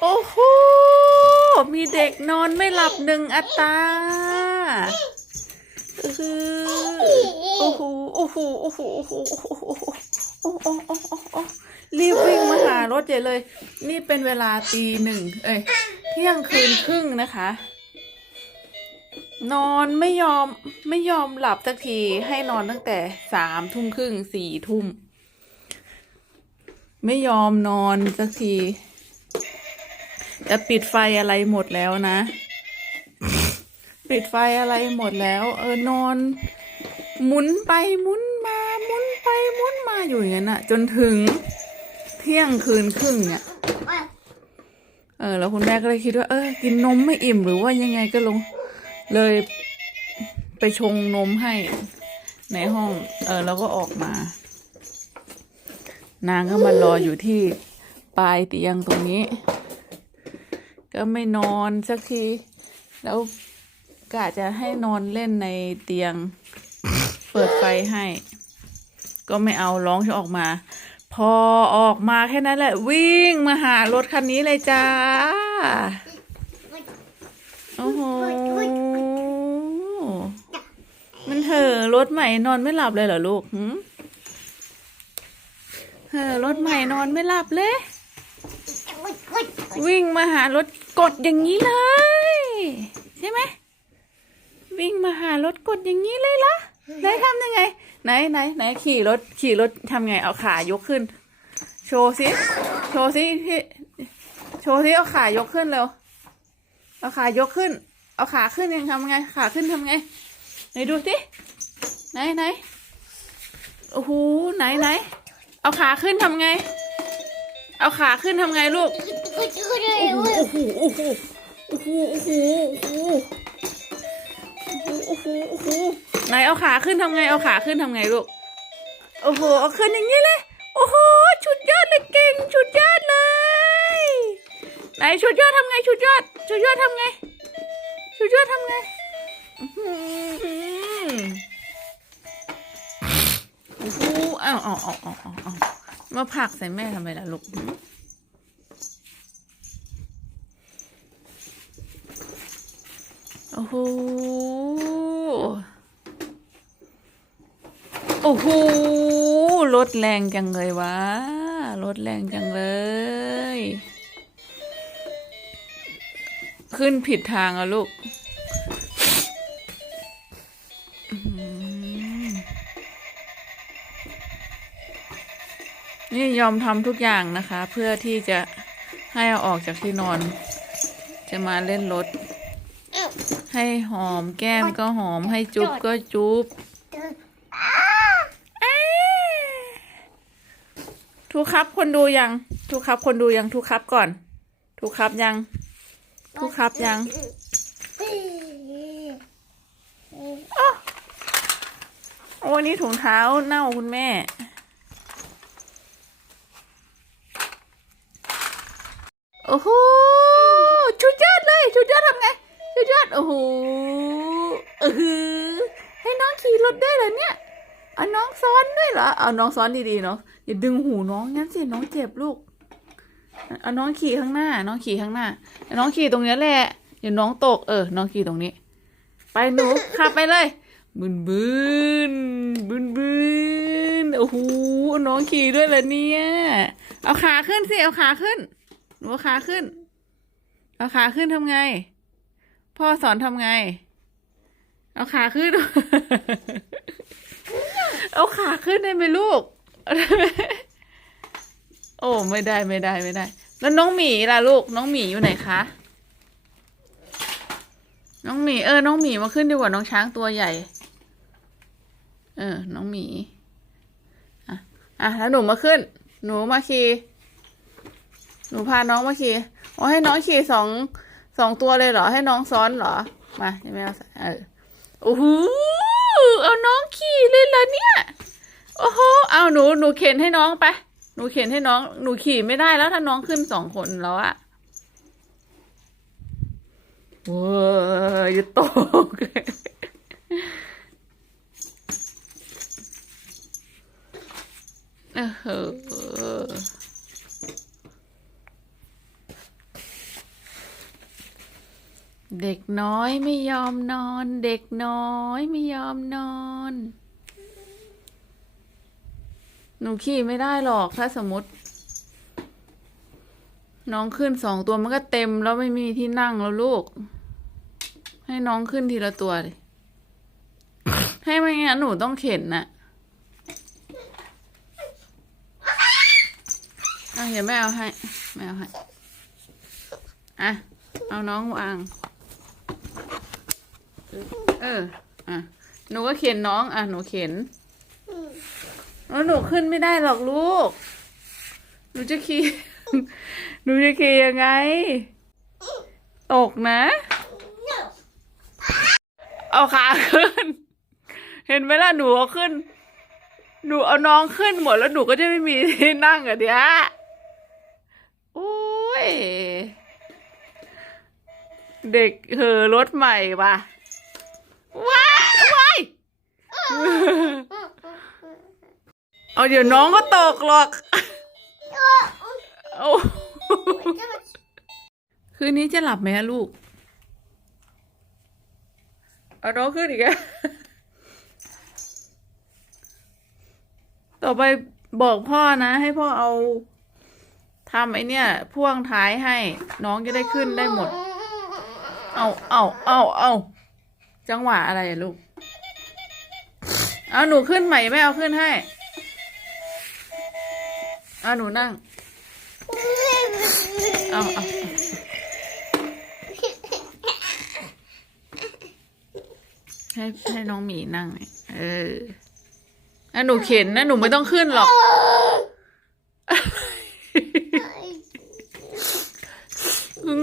โอ้โห มีเด็กนอนไม่หลับหนึ่งอัตราอื้ออโอ้โห โอ้โห โอ้โห โอ้โห โอ้โห โอ้โห โอ้โห โอ้รีบวิ่งมาหารถใหญ่เลย นี่เป็นเวลาตีหนึ่ง เอ้ย เที่ยงคืนครึ่งนะคะ นอนไม่ยอมไม่ยอมหลับสักที ให้นอนตั้งแต่สามทุ่มครึ่งสี่ทุ่ม ไม่ยอมนอนสักที แต่ปิดไฟอะไรหมดแล้วนะ ปิดไฟอะไรหมดแล้ว เออนอน หมุนไปหมุนมาหมุนไปหมุนมาอยู่อย่างนั้นอะจนถึงเที่ยงคืนครึ่งเนี่ยเออแล้วคุณแม่ก็เลยคิดว่าเออกินนมไม่อิ่มหรือว่ายังไงก็ลง เลยไปชงนมให้ในห้อง เออแล้วก็ออกมา นางก็มารออยู่ที่ปลายเตียงตรงนี้ ก็ไม่นอนสักที แล้วกะจะให้นอนเล่นในเตียง เปิดไฟให้ ก็ไม่เอาร้องจะออกมา พอออกมาแค่นั้นแหละ วิ่งมาหารถคันนี้เลยจ้า โอ้โห มันเถอรถใหม่นอนไม่หลับเลยเหรอลูกหืมเออรถใหม่นอนไม่หลับเลย วิ่งมาหารถกดอย่างนี้เลย ใช่ไหมวิ่งมาหารถกดอย่างนี้เลยละไหนทำยังไง ไหนไหนไหนขี่รถขี่รถทำไงเอาขายกขึ้น โชว์สิโชว์สิพี่โชว์สิเอาขายกขึ้นเร็วเอาขายกขึ้น เอาขาขึ้นยังทำไง ขาขึ้นทำไงไหนดูสิไหนไหนโอ้โหไหนไหนเอาขาขึ้นทำไง เอาขาขึ้นทำไงลูก โอ้โห โอ้โห โอ้โห โอ้โห โอ้โห โอ้โห โอ้โห ไหนเอาขาขึ้นทำไง เอาขาขึ้นทำไงลูก โอ้โห เอาขึ้นอย่างนี้เลย โอ้โห ชุดยอดเลยเก่ง ชุดยอดเลย ไหนชุดยอดทำไง ชุดยอด ชุดยอดทำไง ชุดยอดทำไงอื้อหือโอ้โหอ้าวอ้าวอ้าวอ้าวอ้าว มาผักใส่แม่ทำไมล่ะลูกโอ้โห โอ้โห รถแรงจังเลยวะ รถแรงจังเลย ขึ้นผิดทางอะลูก อื้อ นี่ยอมทำทุกอย่างนะคะ เพื่อที่จะให้เอาออกจากที่นอน จะมาเล่นรถ ให้หอมแก้มก็หอมให้จุ๊บก็จุ๊บทุกครับคนดูยัง ทุกครับคนดูยังทุกครับก่อน ทุกครับยัง ทุกครับยังโอ้นี่ถุงเท้าเน่าคุณแม่ โอ้โหชุดยอดเลยชุดยอดทำไงชุดยอดโอ้โหเออให้น้องขี่รถได้เหรอเนี่ยเอาน้องซ้อนด้วยเหรอเอาน้องซ้อนดีๆเนาะอย่าดึงหูน้องงั้นสิน้องเจ็บลูกเอาน้องขี่ข้างหน้า น้องขี่ข้างหน้าน้องขี่ตรงนี้แหละอย่าน้องตกเออ น้องขี่ตรงนี้ ไปหนูขับไปเลยบึนบึนบึนบึนโอ้โหน้องขี่ด้วยเหรอเนี่ยเอาขาขึ้นสิเอาขาขึ้น หนูเอาขาขึ้น เอาขาขึ้นทำไง พ่อสอนทำไง เอาขาขึ้น เอาขาขึ้นได้ไหมลูก โอ้ไม่ได้ไม่ได้ไม่ได้ แล้วน้องหมีล่ะลูก น้องหมีอยู่ไหนคะ น้องหมีเออ น้องหมีมาขึ้นดีกว่าน้องช้างตัวใหญ่ เออ น้องหมี อะ อะแล้วหนูมาขึ้น หนูมาขี่ หนูพาน้องมาขี่อ๋อให้น้องขี่สองสองตัวเลยเหรอ ให้น้องซ้อนเหรอ มาให้แม่เอาใส่เออโอ้โหเอาน้องขี่เลยเหรอเนี่ย โอ้โห เอาหนูหนูเข็นให้น้องไป หนูเข็นให้น้อง หนูขี่ไม่ได้แล้วถ้าน้องขึ้นสองคนแล้วอะเว้ยอย่ตกเออ เด็กน้อยไม่ยอมนอน เด็กน้อยไม่ยอมนอน หนูขี่ไม่ได้หรอกถ้าสมมติ น้องขึ้นสองตัวมันก็เต็มแล้วไม่มีที่นั่งแล้วลูก ให้น้องขึ้นทีละตัวดิให้ไม่งั้นหนูต้องเข็นน่ะอะเดี๋ยวแม่เอาให้แม่เอาให้ อะ เอาน้องวาง เออ อะ หนูก็เข็นน้อง อะ หนูเข็นแล้วหนูขึ้นไม่ได้หรอกลูก หนูจะขี่ หนูจะขี่ยังไง ตกนะ เอาขาขึ้น เห็นไหมล่ะ หนูเอาขึ้น หนูเอาน้องขึ้นหมดแล้วหนูก็จะไม่มีที่นั่งอะเดี๋ยวโอ้ยเด็กเหอรถใหม่ว่ะว้ายว้าย เอาเดี๋ยวน้องก็ตกหรอกเอาคืนนี้จะหลับไหมอะลูก เอาน้องขึ้นอีกอะต่อไปบอกพ่อนะ ให้พ่อเอาทำไอเนี่ย พ่วงท้ายให้ น้องจะได้ขึ้นได้หมด เอาเอาเอาเอาจังหวะอะไรอะลูก เอาหนูขึ้นใหม่ไม่เอาขึ้นให้ เอาหนูนั่ง เอาเอาให้ให้น้องหมีนั่งหน่ยเอออะหนูเข็นนะหนูไม่ต้องขึ้นหรอก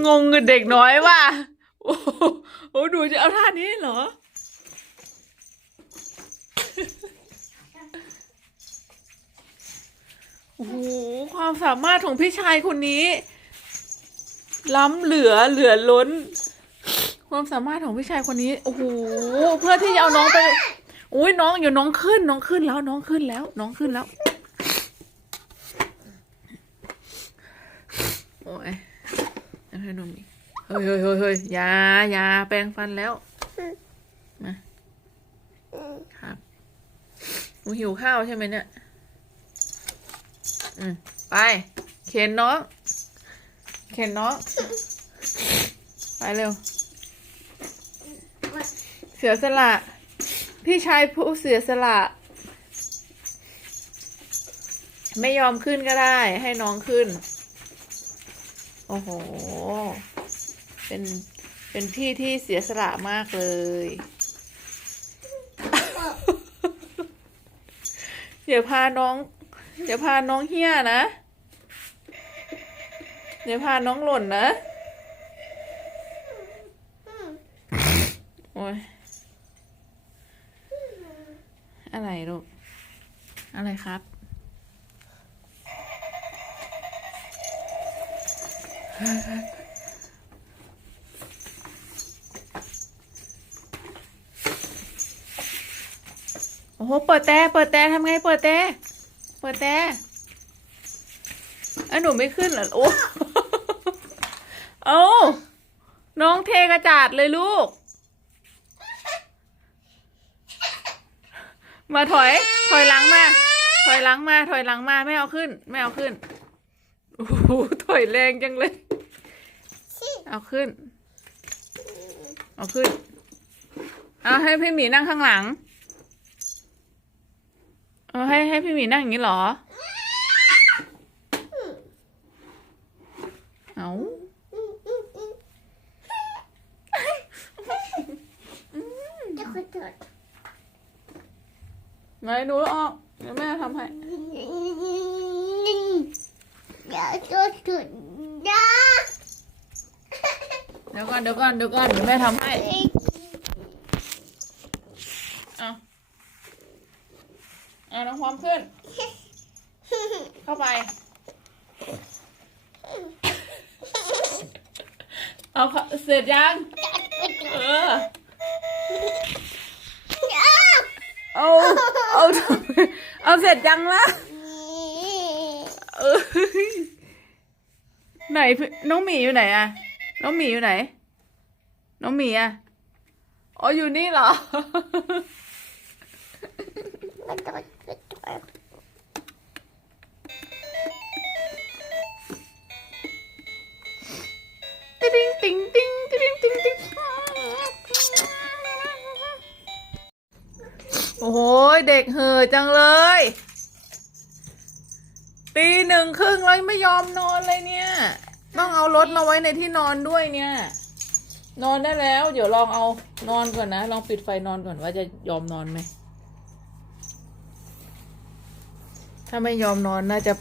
งงกับเด็กน้อยว่ะโอ้โหโอ้หนูจะเอาท่านี้เหรอ โอ้โหความสามารถของพี่ชายคนนี้ ล้ำเหลือเหลือล้น ความสามารถของพี่ชายคนนี้โอ้โหเพื่อที่จะเอาน้องไปอุ้ยน้องอยู่น้องขึ้น น้องขึ้นแล้วน้องขึ้นแล้ว น้องขึ้นแล้วโอ้ยเอาให้นมอีกเฮ้ยเฮ้ยเฮ้ยเฮ้ยอยาอยาแปรงฟันแล้วมาครับหิวข้าวใช่ไหมเนี่ย อืมไป เข็นน้อง เข็นน้อง ไปเร็ว เสียสละ พี่ชายผู้เสียสละ ไม่ยอมขึ้นก็ได้ ให้น้องขึ้น โอ้โห เป็น เป็นพี่ที่เสียสละมากเลยอย่าพาน้อง อย่าพาน้องเฮียนะอย่าพาน้องหล่นนะ โอ้ย อะไรลูก อะไรครับ โอ้โห เปิดแต่เปิดแต่ทำไง เปิดแต่ เปิดแต่ไอ้หนูไม่ขึ้นเหรอ โอ้เอาน้องเทกระจาดเลยลูก มาถอย ถอยหลังมา ถอยหลังมา ถอยหลังมาไม่เอาขึ้น ไม่เอาขึ้น โอ้โหถอยแรงจังเลย เอาขึ้น เอาขึ้น เอาให้พี่หมีนั่งข้างหลัง เออให้ให้พี่หมีนั่งอย่างนี้เหรอ เอาจะขอโทษไหนหนูออกเดี๋ยวแม่ทำให้อย่าตัวสุดนะเดี๋ยวก่อนเดี๋ยวก่อนเดี๋ยวก่อนเดี๋ยวแม่ทำให้ เอาเอาน้องพร้อมขึ้น เข้าไป เอาเข้าเสร็จยัง เออ เอาเอาเอาเสร็จยังละเออไหนพี่น้องหมีอยู่ไหนอะน้องหมีอยู่ไหน น้องหมีอะอ๋ออยู่นี่เหรอ โดดกระโดดติ๊งติ๊งติ๊งติ๊งติ๊งติ๊งโอ้โหเด็กเห่อจังเลย ตีหนึ่งครึ่งเลยไม่ยอมนอนเลยเนี่ย ต้องเอารถมาไว้ในที่นอนด้วยเนี่ย นอนได้แล้ว เดี๋ยวลองเอานอนก่อนนะ ลองปิดไฟนอนก่อนว่าจะยอมนอนไหม ถ้าไม่ยอมนอนน่าจะ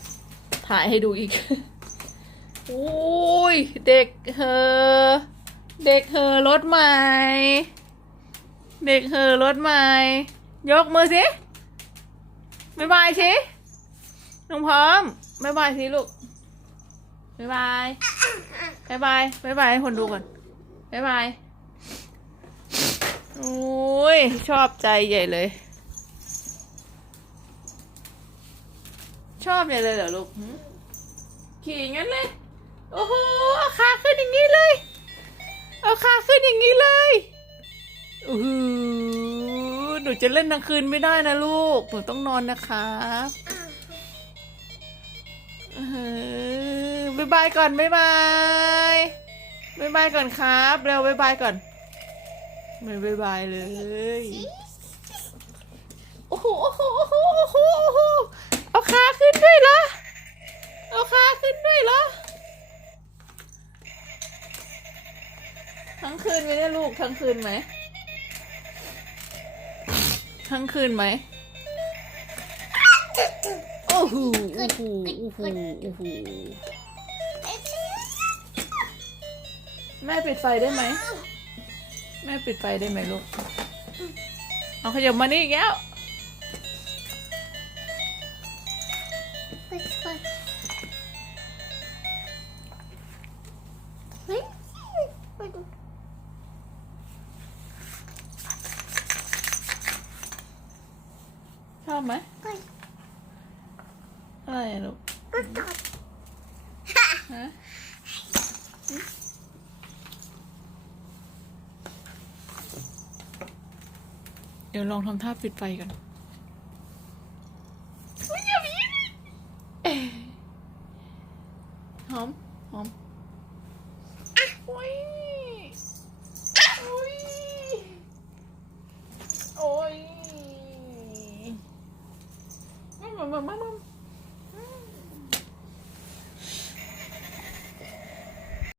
ถ่ายให้ดูอีกโอ้ย เด็กเฮอ เด็กเฮอรถใหม่ เด็กเฮอรถใหม่ ยกมือสิบ๊ายบายสิน้องพร้อมบ๊ายบายสิลูกบ๊ายบายบ๊ายบายบ๊ายบายให้คนดูก่อนบ๊ายบายโอ้ย ชอบใจใหญ่เลย ชอบใหญ่เลยเหรอลูกหึขี่อย่างนั้นเลย โอ้โหเอาขาขึ้นอย่างนี้เลย เอาขาขึ้นอย่างนี้เลยอือหือหนูจะเล่นกลางคืนไม่ได้นะลูก หนูต้องนอนนะครับอือหือบายบายก่อนบายบายบายบายก่อนครับ เร็วบายบายก่อน ไม่บายบายเลย โอ้โห โอ้โห โอ้โห โอ้โหโอ้โห เอาขาขึ้นด้วยเหรอ เอาขาขึ้นด้วยเหรอ ทั้งคืนไหมเนี่ยลูก ทั้งคืนไหม ทั้งคืนไหมโอ้โหโอ้โหโอ้โหโอ้โหแม่ปิดไฟได้ไหม แม่ปิดไฟได้ไหมลูก เอาขยับมานี่อีกแล้ว ดี๋ยวลองทำท่าปิดไฟกัน